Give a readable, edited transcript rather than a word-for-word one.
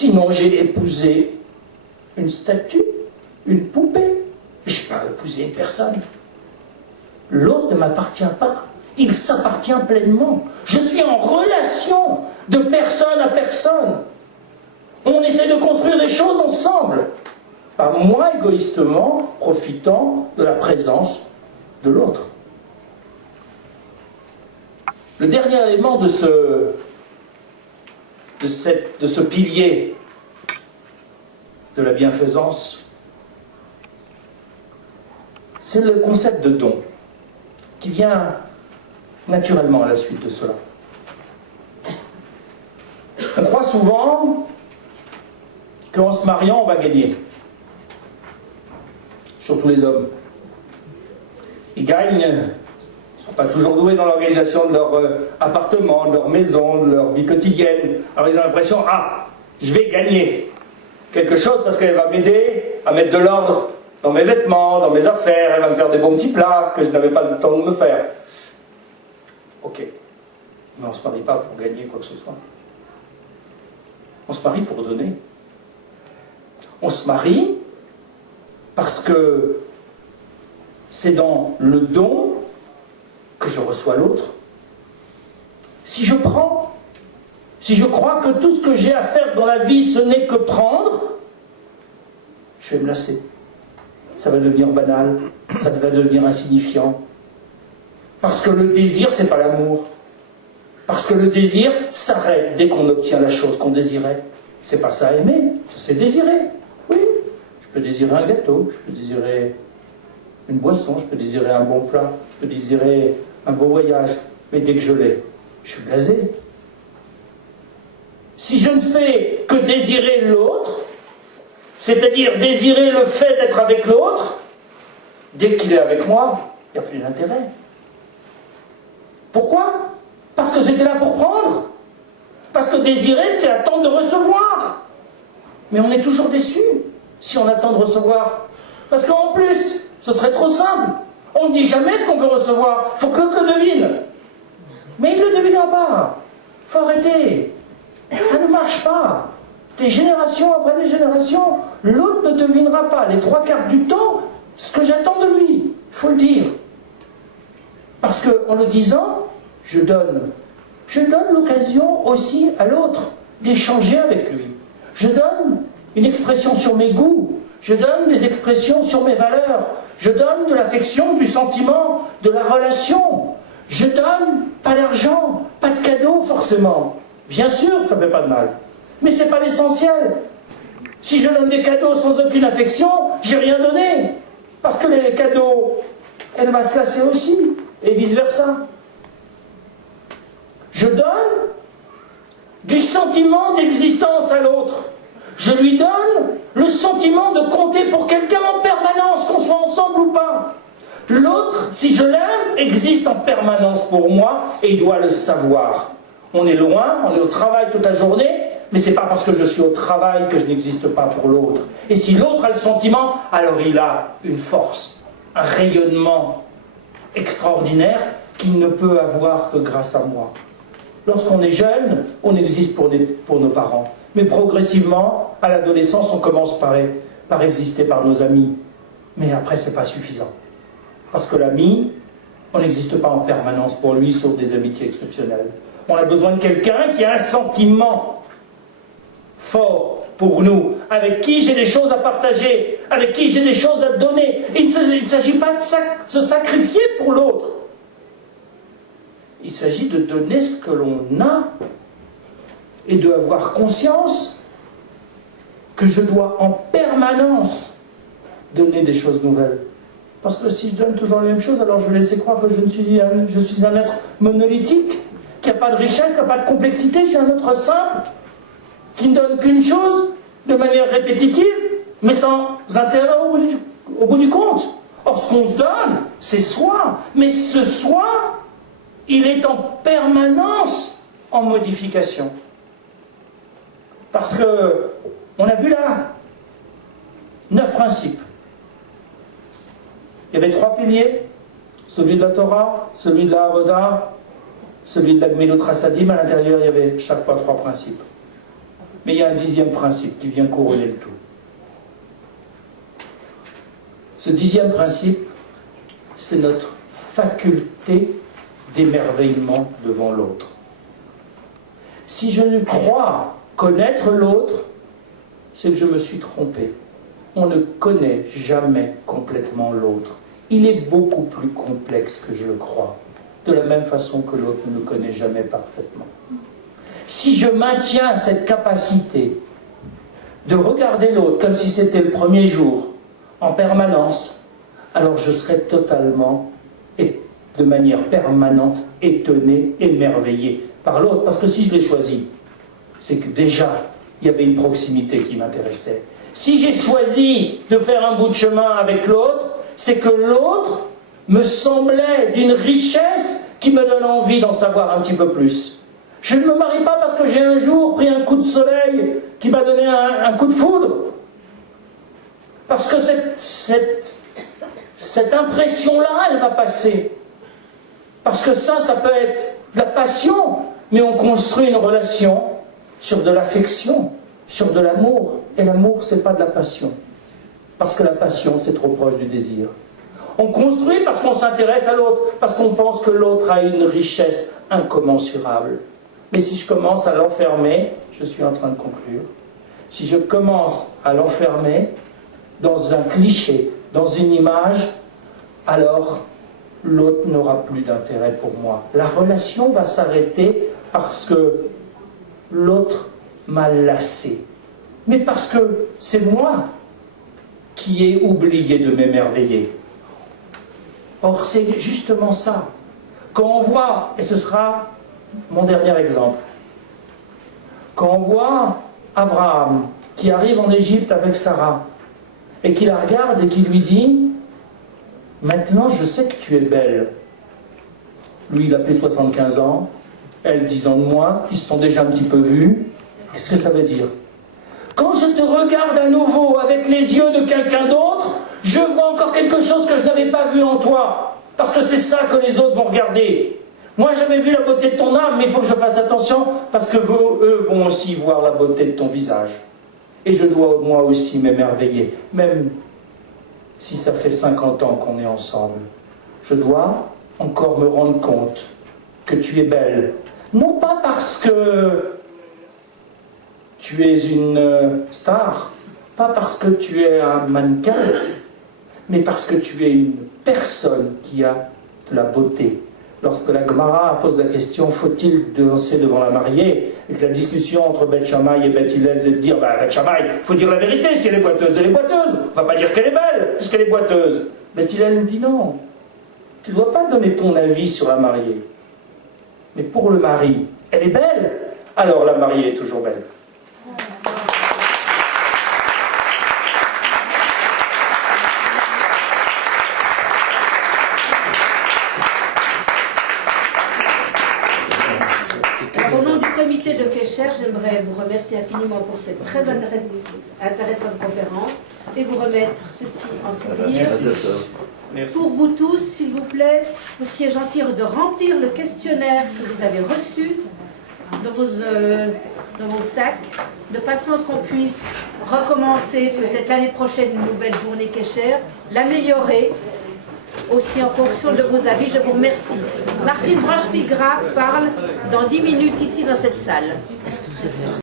Sinon, j'ai épousé une statue, une poupée. Mais je n'ai pas épousé une personne. L'autre ne m'appartient pas. Il s'appartient pleinement. Je suis en relation de personne à personne. On essaie de construire des choses ensemble. Pas moi, égoïstement, profitant de la présence de l'autre. Le dernier élément de ce pilier de la bienfaisance, c'est le concept de don, qui vient naturellement à la suite de cela. On croit souvent qu'en se mariant, on va gagner. Surtout les hommes. Ils gagnent, ils ne sont pas toujours doués dans l'organisation de leur appartement, de leur maison, de leur vie quotidienne. Alors ils ont l'impression, ah, je vais gagner quelque chose parce qu'elle va m'aider à mettre de l'ordre dans mes vêtements, dans mes affaires, elle va me faire des bons petits plats que je n'avais pas le temps de me faire. Ok, mais on ne se marie pas pour gagner quoi que ce soit. On se marie pour donner. On se marie parce que c'est dans le don que je reçois l'autre. Si je prends, si je crois que tout ce que j'ai à faire dans la vie, ce n'est que prendre, je vais me lasser. Ça va devenir banal, ça va devenir insignifiant. Parce que le désir, c'est pas l'amour. Parce que le désir s'arrête dès qu'on obtient la chose qu'on désirait. C'est pas ça aimer, c'est désirer. Oui, je peux désirer un gâteau, je peux désirer une boisson, je peux désirer un bon plat, je peux désirer un beau voyage. Mais dès que je l'ai, je suis blasé. Si je ne fais que désirer l'autre, c'est-à-dire désirer le fait d'être avec l'autre, dès qu'il est avec moi, il n'y a plus d'intérêt. Pourquoi? Parce que j'étais là pour prendre. Parce que désirer, c'est attendre de recevoir. Mais on est toujours déçu si on attend de recevoir. Parce qu'en plus, ce serait trop simple. On ne dit jamais ce qu'on veut recevoir. Il faut que l'autre le devine. Mais il ne le devinera pas. Il faut arrêter. Ça ne marche pas. Des générations après des générations, l'autre ne devinera pas les 3/4 du temps ce que j'attends de lui. Il faut le dire. Parce qu'en le disant, je donne. Je donne l'occasion aussi à l'autre d'échanger avec lui. Je donne une expression sur mes goûts. Je donne des expressions sur mes valeurs. Je donne de l'affection, du sentiment, de la relation. Je donne pas d'argent, pas de cadeaux forcément. Bien sûr, ça ne fait pas de mal. Mais ce n'est pas l'essentiel. Si je donne des cadeaux sans aucune affection, j'ai rien donné. Parce que les cadeaux, elle va se lasser aussi. Et vice-versa. Je donne du sentiment d'existence à l'autre. Je lui donne le sentiment de compter pour quelqu'un en permanence, qu'on soit ensemble ou pas. L'autre, si je l'aime, existe en permanence pour moi et il doit le savoir. On est loin, on est au travail toute la journée, mais c'est pas parce que je suis au travail que je n'existe pas pour l'autre. Et si l'autre a le sentiment, alors il a une force, un rayonnement extraordinaire qu'il ne peut avoir que grâce à moi. Lorsqu'on est jeune, on existe pour nos parents. Mais progressivement, à l'adolescence, on commence par exister par nos amis. Mais après, c'est pas suffisant. Parce que l'ami, on n'existe pas en permanence pour lui, sauf des amitiés exceptionnelles. On a besoin de quelqu'un qui a un sentiment fort pour nous, avec qui j'ai des choses à partager, avec qui j'ai des choses à donner. Et il ne s'agit pas de se sacrifier pour l'autre. Il s'agit de donner ce que l'on a et d'avoir conscience que je dois en permanence donner des choses nouvelles. Parce que si je donne toujours la même chose, alors je vais laisser croire que je suis un être monolithique, qui n'a pas de richesse, qui n'a pas de complexité, je suis un être simple, qui ne donne qu'une chose, de manière répétitive, mais sans intérêt au bout du compte. Or, ce qu'on se donne, c'est soi. Mais ce soi, il est en permanence en modification. Parce que, on a vu là, 9 principes. Il y avait 3 piliers, celui de la Torah, celui de la Avoda, celui de la Gmilut Chassadim. À l'intérieur, il y avait chaque fois 3 principes. Mais il y a un 10e principe qui vient couronner le tout. Ce 10e principe, c'est notre faculté d'émerveillement devant l'autre. Si je ne crois connaître l'autre, c'est que je me suis trompé. On ne connaît jamais complètement l'autre. Il est beaucoup plus complexe que je le crois, de la même façon que l'autre ne me connaît jamais parfaitement. Si je maintiens cette capacité de regarder l'autre comme si c'était le premier jour, en permanence, alors je serai totalement et de manière permanente étonné, émerveillé par l'autre. Parce que si je l'ai choisi, c'est que déjà, il y avait une proximité qui m'intéressait. Si j'ai choisi de faire un bout de chemin avec l'autre, c'est que l'autre me semblait d'une richesse qui me donne envie d'en savoir un petit peu plus. Je ne me marie pas parce que j'ai un jour pris un coup de soleil qui m'a donné un coup de foudre. Parce que cette impression-là, elle va passer. Parce que ça peut être de la passion, mais on construit une relation sur de l'affection, sur de l'amour. Et l'amour, c'est pas de la passion. Parce que la passion, c'est trop proche du désir. On construit parce qu'on s'intéresse à l'autre, parce qu'on pense que l'autre a une richesse incommensurable. Mais si je commence à l'enfermer, je suis en train de conclure, si je commence à l'enfermer dans un cliché, dans une image, alors l'autre n'aura plus d'intérêt pour moi. La relation va s'arrêter parce que l'autre m'a lassé. Mais parce que c'est moi qui ai oublié de m'émerveiller. Or, c'est justement ça. Quand on voit, et ce sera mon dernier exemple, quand on voit Abraham qui arrive en Égypte avec Sarah, et qui la regarde et qui lui dit « Maintenant, je sais que tu es belle. » Lui, il a plus de 75 ans, elle 10 ans de moins, ils se sont déjà un petit peu vus. Qu'est-ce que ça veut dire? Quand je te regarde à nouveau avec les yeux de quelqu'un d'autre, je vois encore quelque chose que je n'avais pas vu en toi. Parce que c'est ça que les autres vont regarder. Moi, j'avais vu la beauté de ton âme, mais il faut que je fasse attention, parce que eux vont aussi voir la beauté de ton visage. Et je dois moi aussi m'émerveiller, même si ça fait 50 ans qu'on est ensemble. Je dois encore me rendre compte que tu es belle. Non pas parce que tu es une star, pas parce que tu es un mannequin, mais parce que tu es une personne qui a de la beauté. Lorsque la Gemara pose la question, faut-il danser devant la mariée, et que la discussion entre Beth Shammai et Beth Hillel, c'est de dire, Beth Shammai, il faut dire la vérité, si elle est boiteuse, elle est boiteuse. On ne va pas dire qu'elle est belle, puisqu'elle est boiteuse. Beth Hillel nous dit non, tu ne dois pas donner ton avis sur la mariée. Mais pour le mari, elle est belle, alors la mariée est toujours belle. Au nom du comité de Kesher, j'aimerais vous remercier infiniment pour cette très intéressante conférence et vous remettre ceci en souvenir. Merci. Pour vous tous, s'il vous plaît, vous seriez gentil de remplir le questionnaire que vous avez reçu dans vos sacs, de façon à ce qu'on puisse recommencer peut-être l'année prochaine une nouvelle journée Kesher, l'améliorer aussi en fonction de vos avis. Je vous remercie. Martine Branche-Figra parle dans 10 minutes ici dans cette salle.